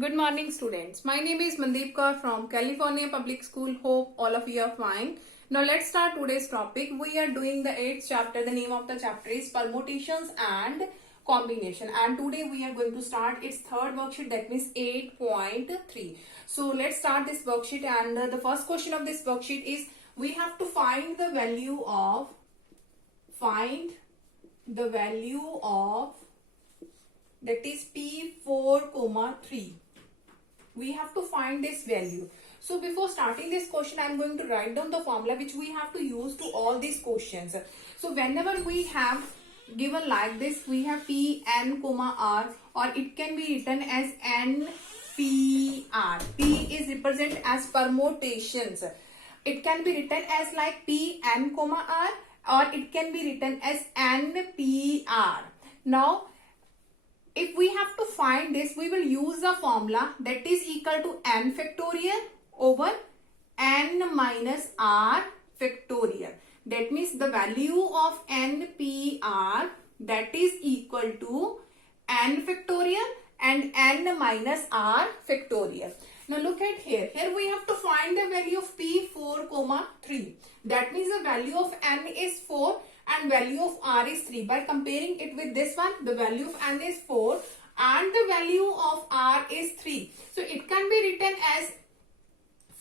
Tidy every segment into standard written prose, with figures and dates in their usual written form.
Good morning, students. My name is Mandeep Kaur from California Public School. Hope all of you are fine. Now let's start today's topic. We are doing the 8th chapter. The name of the chapter is Permutations and Combination. And today we are going to start its third worksheet, that means 8.3. So let's start this worksheet, and the first question of this worksheet is we have to find the value of that is P4, 3. We have to find this value. So before starting this question, I am going to write down the formula which we have to use to all these questions. So whenever we have given like this, we have P, N, R, or it can be written as N, P, R. P is represented as permutations. It can be written as like P, N, R, or it can be written as N, P, R. Now, if we have to find this, we will use a formula that is equal to n factorial over n minus r factorial. That means the value of NPR that is equal to n factorial and n minus r factorial. Now look at here. Here we have to find the value of P4, 3. That means the value of n is 4 and value of r is 3. By comparing it with this one, the value of n is 4 and the value of r is 3. So it can be written as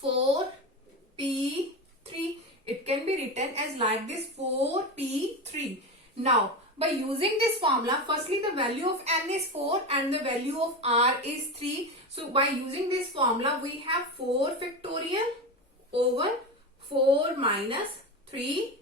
4p3. It can be written as like this, 4p3. Now by using this formula, firstly the value of n is 4 and the value of r is 3. So by using this formula, we have 4 factorial over 4 minus 3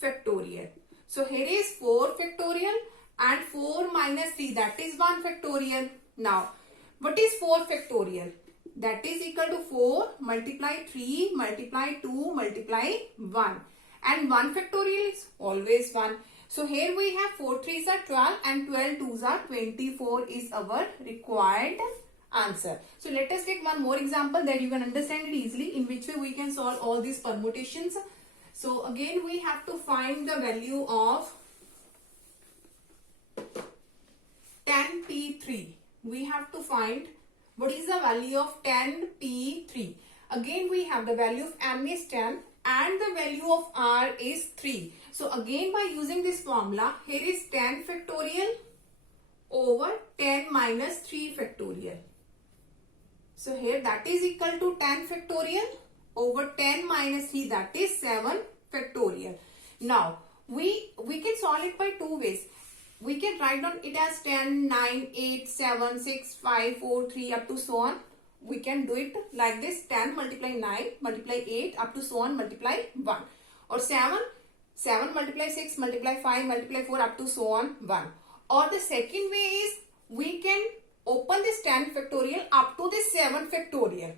factorial. So here is 4 factorial and 4 minus 3, that is 1 factorial. Now, what is 4 factorial? That is equal to 4 multiply 3 multiply 2 multiply 1. And 1 factorial is always 1. So here we have 4 3s are 12 and 12 2s are 24 is our required answer. So let us take one more example that you can understand it easily, in which way we can solve all these permutations. So again we have to find the value of 10p3. We have to find what is the value of 10p3. Again we have the value of m is 10 and the value of r is 3. So again by using this formula, here is 10 factorial over 10 minus 3 factorial. So here that is equal to 10 factorial over 10 minus 3, that is 7 factorial. Now we can solve it by two ways. We can write down it as 10, 9, 8, 7, 6, 5, 4, 3 up to so on. We can do it like this, 10 multiply 9 multiply 8 up to so on multiply 1. Or 7 multiply 6 multiply 5 multiply 4 up to so on 1. Or the second way is we can open this 10 factorial up to this 7 factorial.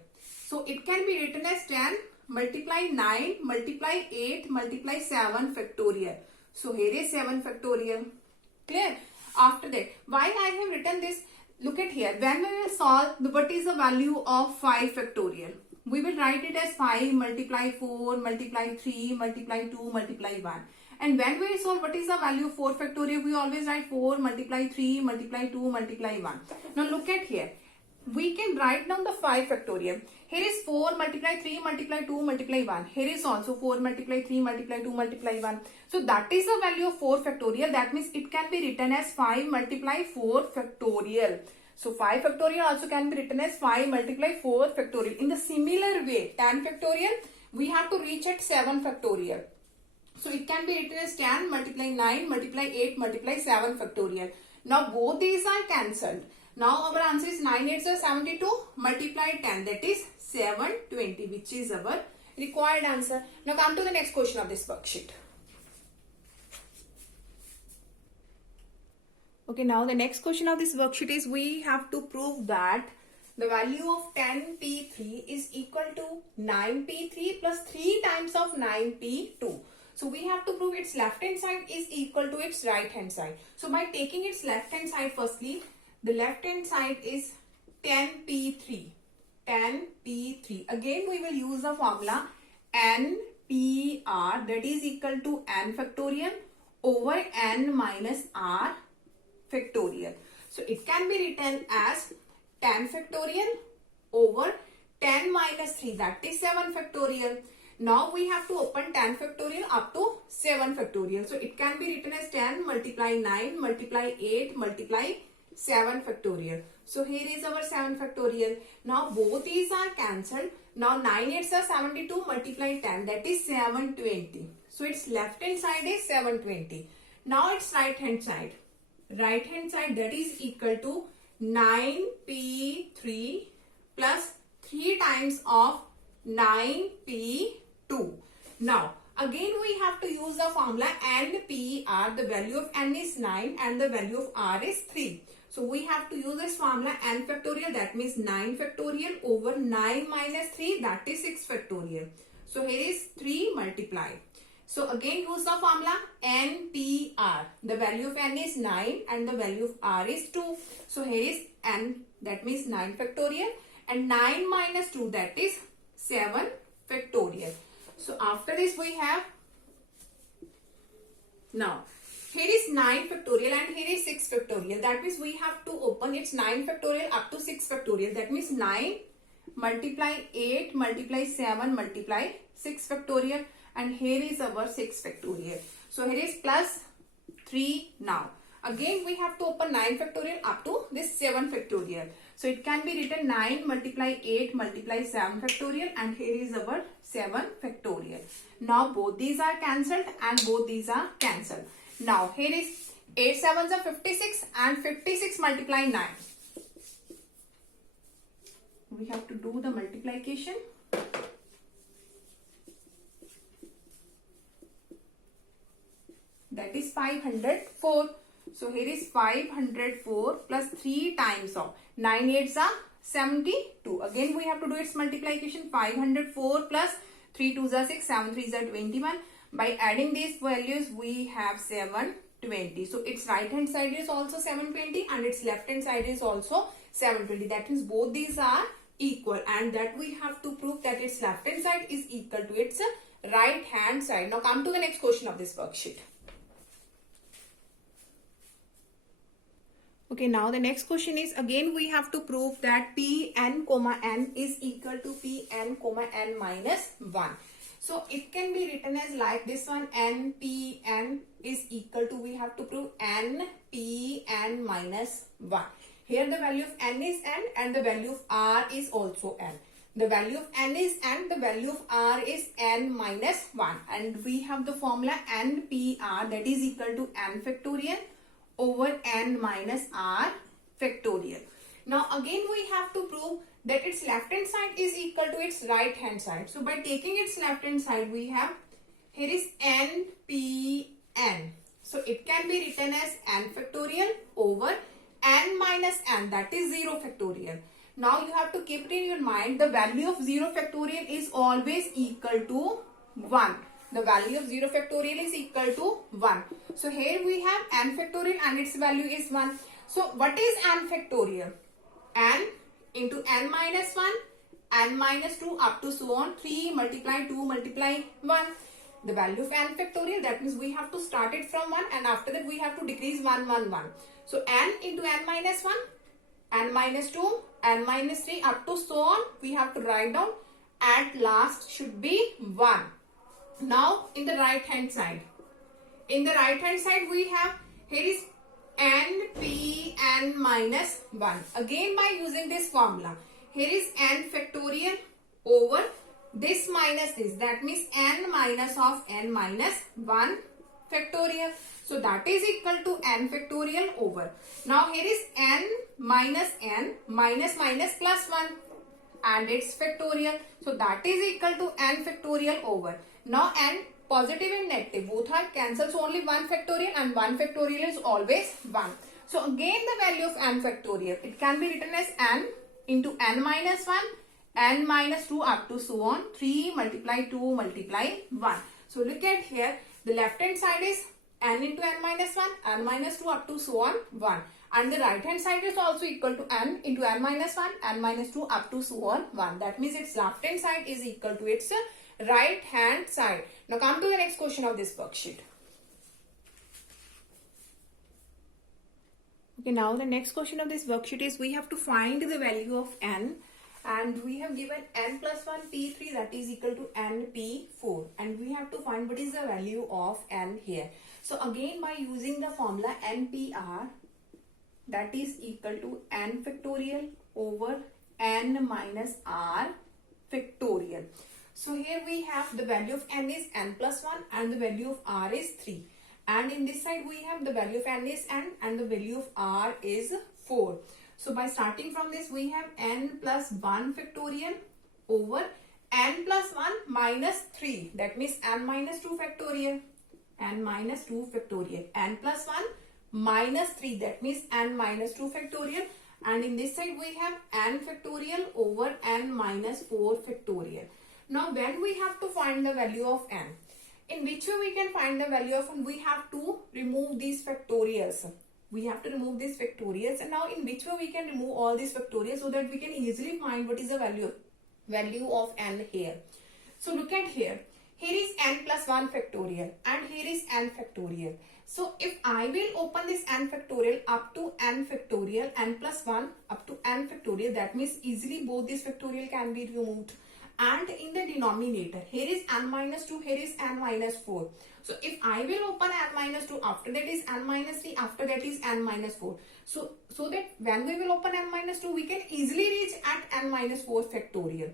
So it can be written as 10 multiply 9 multiply 8 multiply 7 factorial. So here is 7 factorial. Clear? After that, why I have written this? Look at here. When we will solve, what is the value of 5 factorial? We will write it as 5 multiply 4 multiply 3 multiply 2 multiply 1. And when we solve, what is the value of 4 factorial? We always write 4 multiply 3 multiply 2 multiply 1. Now look at here. We can write down the 5 factorial. Here is 4 multiply 3 multiply 2 multiply 1. Here is also 4 multiply 3 multiply 2 multiply 1. So that is the value of 4 factorial. That means it can be written as 5 multiply 4 factorial. So 5 factorial also can be written as 5 multiply 4 factorial. In the similar way, 10 factorial, we have to reach at 7 factorial. So it can be written as 10 multiply 9 multiply 8 multiply 7 factorial. Now both these are cancelled. Now our answer is 9 8s are 72 multiply 10, that is 720, which is our required answer. Now come to the next question of this worksheet. Okay, now the next question of this worksheet is we have to prove that the value of 10p3 is equal to 9p3 plus 3 times of 9p2. So we have to prove its left hand side is equal to its right hand side. So by taking its left hand side, firstly, the left hand side is 10p3. 10p3. Again we will use the formula NPR, that is equal to n factorial over n minus r factorial. So it can be written as 10 factorial over 10 minus 3, that is 7 factorial. Now we have to open 10 factorial up to 7 factorial. So it can be written as 10 multiply 9 multiply 8 multiply 7 factorial. So here is our 7 factorial. Now both these are cancelled. Now 9 8s are 72 multiply 10, that is 720. So its left hand side is 720. Now its right hand side. Right hand side, that is equal to 9p3 plus 3 times of 9p2. Now again we have to use the formula NPR. The value of n is 9 and the value of r is 3. So we have to use this formula n factorial, that means 9 factorial over 9 minus 3, that is 6 factorial. So here is 3 multiply. So again use the formula NPR. The value of n is 9 and the value of r is 2. So here is n, that means 9 factorial, and 9 minus 2, that is 7 factorial. So after this we have, now here is 9 factorial and here is 6 factorial. That means we have to open its 9 factorial up to 6 factorial. That means 9 multiply 8 multiply 7 multiply 6 factorial, and here is our 6 factorial. So here is plus 3 now. Again we have to open 9 factorial up to this 7 factorial. So it can be written 9 multiply 8 multiply 7 factorial, and here is our 7 factorial. Now both these are cancelled and both these are cancelled. Now here is 8 7s are 56 and 56 multiply 9. We have to do the multiplication. That is 504. So here is 504 plus 3 times of 9 8s are 72. Again we have to do its multiplication. 504 plus 3 2s are 6, 7 3s are 21. By adding these values we have 720. So its right hand side is also 720 and its left hand side is also 720. That means both these are equal, and that we have to prove that its left hand side is equal to its right hand side. Now come to the next question of this worksheet. Okay, now the next question is, again we have to prove that Pn comma n is equal to Pn comma n minus 1. So it can be written as like this one, Npn is equal to, we have to prove Npn minus 1. Here the value of n is n and the value of r is also n. The value of n is n, the value of r is n minus 1, and we have the formula Npr, that is equal to n factorial over n minus r factorial. Now again we have to prove that its left hand side is equal to its right hand side. So by taking its left hand side we have, here is Npn. So it can be written as n factorial over n minus n, that is 0 factorial. Now you have to keep it in your mind, the value of 0 factorial is always equal to 1. The value of 0 factorial is equal to 1. So here we have n factorial and its value is 1. So what is n factorial? N into n minus 1, n minus 2 up to so on, 3 multiply 2 multiply 1. The value of n factorial, that means we have to start it from 1 and after that we have to decrease 1 1 1. So n into n minus 1, n minus 2, n minus 3 up to so on, we have to write down, at last should be 1. Now in the right hand side, we have, here is Npn minus 1. Again by using this formula, here is n factorial over this minus this, that means n minus of n minus 1 factorial. So that is equal to n factorial over. Now here is n minus minus plus 1 and its factorial. So that is equal to n factorial over. Now n positive and negative both are cancelled, so only 1 factorial, and 1 factorial is always 1. So again the value of n factorial, it can be written as n into n minus 1, n minus 2 up to so on, 3 multiply 2 multiply 1. So look at here, the left hand side is n into n minus 1, n minus 2 up to so on 1. And the right hand side is also equal to n into n minus 1, n minus 2 up to so on 1. That means its left hand side is equal to its right hand side. Now come to the next question of this worksheet. Okay, now the next question of this worksheet is we have to find the value of n, and we have given n plus 1 p3 that is equal to n p4, and we have to find what is the value of n here. So again, by using the formula npr, that is equal to n factorial over n minus r factorial. So here we have the value of n is n plus 1 and the value of r is 3. And in this side we have the value of n is n and the value of r is 4. So by starting from this we have n plus 1 factorial over n plus 1 minus 3. That means n minus 2 factorial. N minus 2 factorial. N plus 1 minus 3. That means n minus 2 factorial. And in this side we have n factorial over n minus 4 factorial. Now when we have to find the value of n, in which way we can find the value of n? We have to remove these factorials. We have to remove these factorials. And now in which way we can remove all these factorials so that we can easily find what is the value of n here. So look at here. Here is n plus 1 factorial and here is n factorial. So if I will open this n factorial up to n factorial, n plus 1 up to n factorial, that means easily both these factorial can be removed. And in the denominator, here is n minus 2, here is n minus 4. So if I will open n minus 2, after that is n minus 3, after that is n minus 4. So that when we will open n minus 2, we can easily reach at n minus 4 factorial.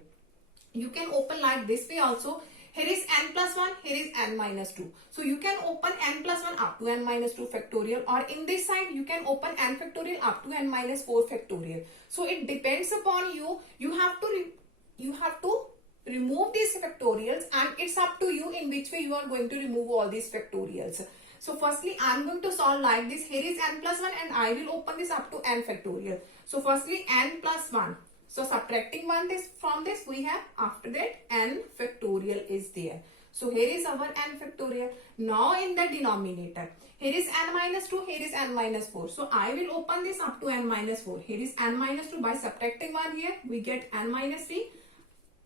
You can open like this way also. Here is n plus 1, here is n minus 2. So you can open n plus 1 up to n minus 2 factorial, or in this side you can open n factorial up to n minus 4 factorial. So it depends upon you. You have to remove these factorials, and it's up to you in which way you are going to remove all these factorials. So firstly I am going to solve like this. Here is n plus 1 and I will open this up to n factorial. So firstly n plus 1. So subtracting 1 from this we have, after that n factorial is there. So here is our n factorial. Now in the denominator, here is n minus 2, here is n minus 4. So I will open this up to n minus 4. Here is n minus 2. By subtracting 1 here, we get n minus 3.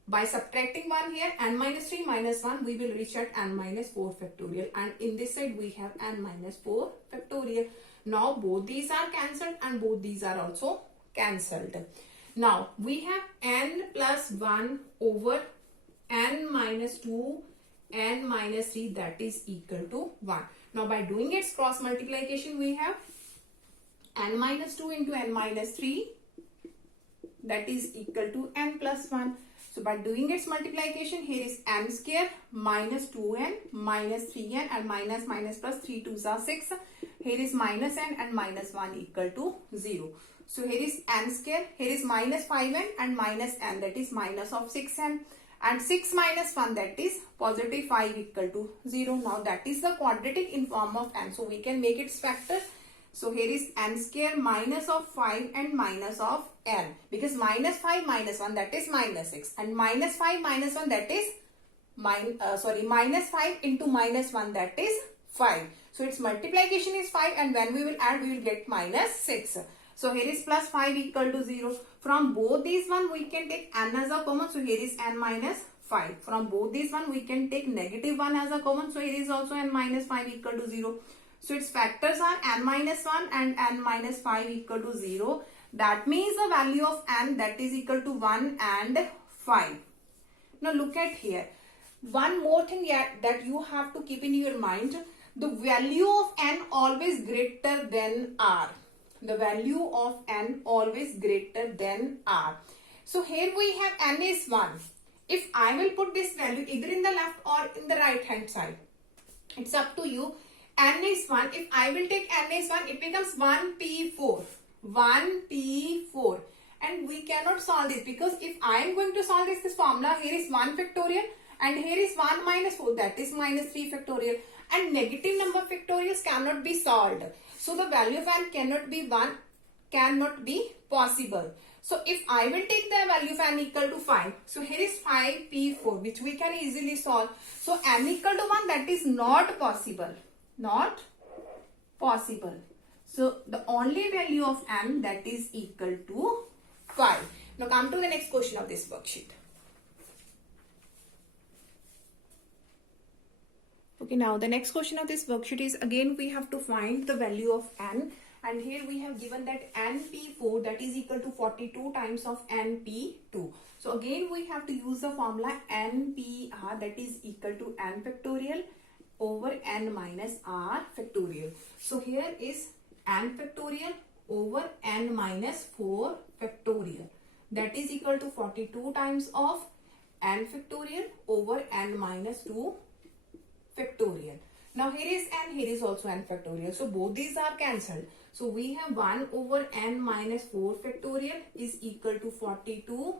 By subtracting 1 here, n minus 3 minus 1, we will reach at n minus 4 factorial. And in this side, we have n minus 4 factorial. Now, both these are cancelled and both these are also cancelled. Now, we have n plus 1 over n minus 2, n minus 3, that is equal to 1. Now, by doing its cross multiplication, we have n minus 2 into n minus 3, that is equal to n plus 1. So by doing its multiplication, here is n square minus 2n minus 3n and minus minus plus 3 2s are 6. Here is minus n and minus 1 equal to 0. So here is n square, here is minus 5n and minus n, that is minus of 6n, and 6 minus 1, that is positive 5 equal to 0. Now that is the quadratic in form of n. So we can make its factor. So here is n square minus of 5 and minus of n, because minus 5 minus 1, that is minus 6, and minus 5 minus 1, that is minus 5 into minus 1, that is 5. So its multiplication is 5, and when we will add, we will get minus 6. So here is plus 5 equal to 0. From both these one, we can take n as a common. So here is n minus 5. From both these one, we can take negative 1 as a common. So here is also n minus 5 equal to 0. So its factors are n minus 1 and n minus 5 equal to 0. That means the value of n, that is equal to 1 and 5. Now look at here. One more thing that you have to keep in your mind. The value of n always greater than r. The value of n always greater than r. So here we have n is 1. If I will put this value either in the left or in the right hand side, it's up to you. N is 1. If I will take n is 1, it becomes 1p4. 1p4. And we cannot solve this, because if I am going to solve this formula, here is 1 factorial and here is 1 minus 4, that is minus 3 factorial. And negative number factorials cannot be solved. So the value of n cannot be 1, cannot be possible. So if I will take the value of n equal to 5, so here is 5p4, which we can easily solve. So n equal to 1, that is not possible. Not possible. So the only value of n, that is equal to 5. Now come to the next question of this worksheet. Okay, now the next question of this worksheet is, again we have to find the value of n, and here we have given that np4 that is equal to 42 times of np2. So again we have to use the formula npr that is equal to n factorial over n minus r factorial. So here is n factorial over n minus 4 factorial that is equal to 42 times of n factorial over n minus 2 factorial. Now here is n, here is also n factorial. So both these are cancelled. So we have 1 over n minus 4 factorial is equal to 42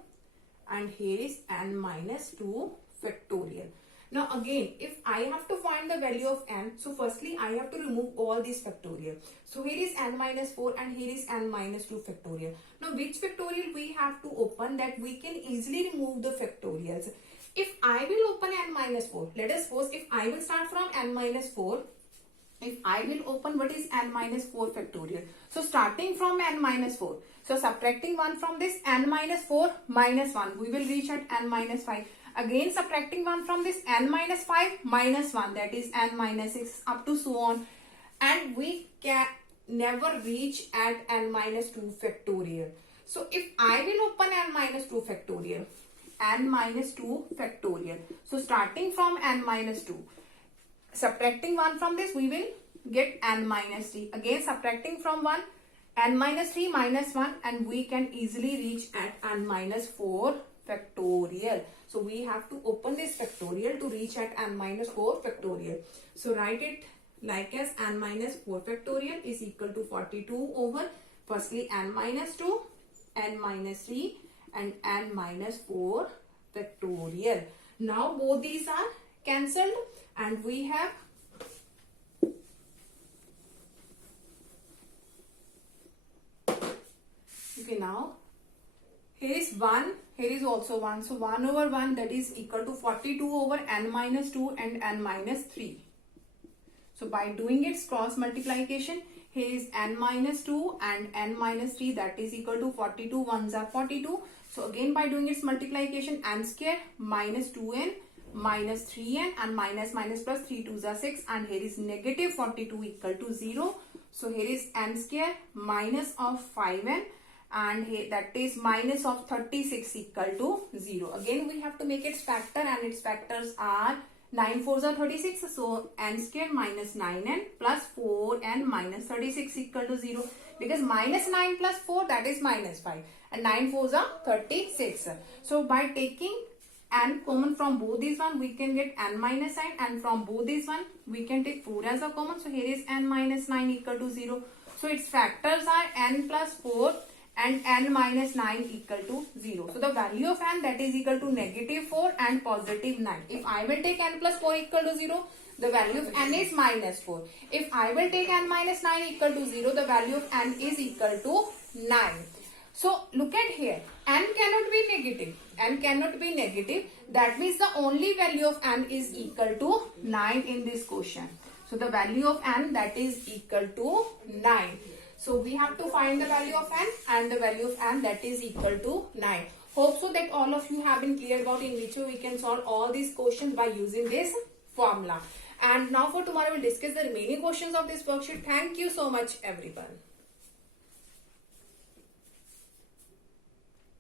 and here is n minus 2 factorial. Now again, if I have to find the value of n, so firstly I have to remove all these factorial. So here is n minus 4 and here is n minus 2 factorial. Now which factorial we have to open that we can easily remove the factorials? If I will open n minus 4, let us suppose if I will start from n minus 4, if I will open what is n minus 4 factorial. So starting from n minus 4, so subtracting 1 from this n minus 4 minus 1, we will reach at n minus 5. Again subtracting 1 from this n minus 5 minus 1, that is n minus 6 up to so on. And we can never reach at n minus 2 factorial. So if I will open n minus 2 factorial, n minus 2 factorial. So starting from n minus 2, subtracting 1 from this, we will get n minus 3. Again subtracting from 1, n minus 3 minus 1, and we can easily reach at n minus 4 factorial. So we have to open this factorial to reach at n minus 4 factorial. So write it like as n minus 4 factorial is equal to 42 over firstly n minus 2, n minus 3 and n minus 4 factorial. Now both these are cancelled and we have okay. Now here is 1, here is also 1. So 1 over 1 that is equal to 42 over n minus 2 and n minus 3. So by doing its cross multiplication, here is n minus 2 and n minus 3 that is equal to 42, ones are 42. So again by doing its multiplication, n square minus 2n minus 3n and minus minus plus 3 2s are 6, and here is negative 42 equal to 0. So here is n square minus of 5n and here that is minus of 36 equal to 0. Again we have to make its factor and its factors are 9 4s are 36. So n square minus 9n plus 4n minus 36 equal to 0, because minus 9 plus 4 that is minus 5 and 9 4s are 36. So by taking n common from both these one, we can get n minus 9, and from both these one we can take 4 as a common. So here is n minus 9 equal to 0. So its factors are n plus 4 and n minus 9 equal to 0. So the value of n that is equal to negative 4 and positive 9. If I will take n plus 4 equal to 0, the value of n is minus 4. If I will take n minus 9 equal to 0, the value of n is equal to 9. So look at here, n cannot be negative. N cannot be negative. That means the only value of n is equal to 9 in this question. So the value of n that is equal to 9. So we have to find the value of n, and the value of n that is equal to 9. Hope so that all of you have been clear about in which way we can solve all these questions by using this formula. And now for tomorrow we'll discuss the remaining questions of this worksheet. Thank you so much everyone.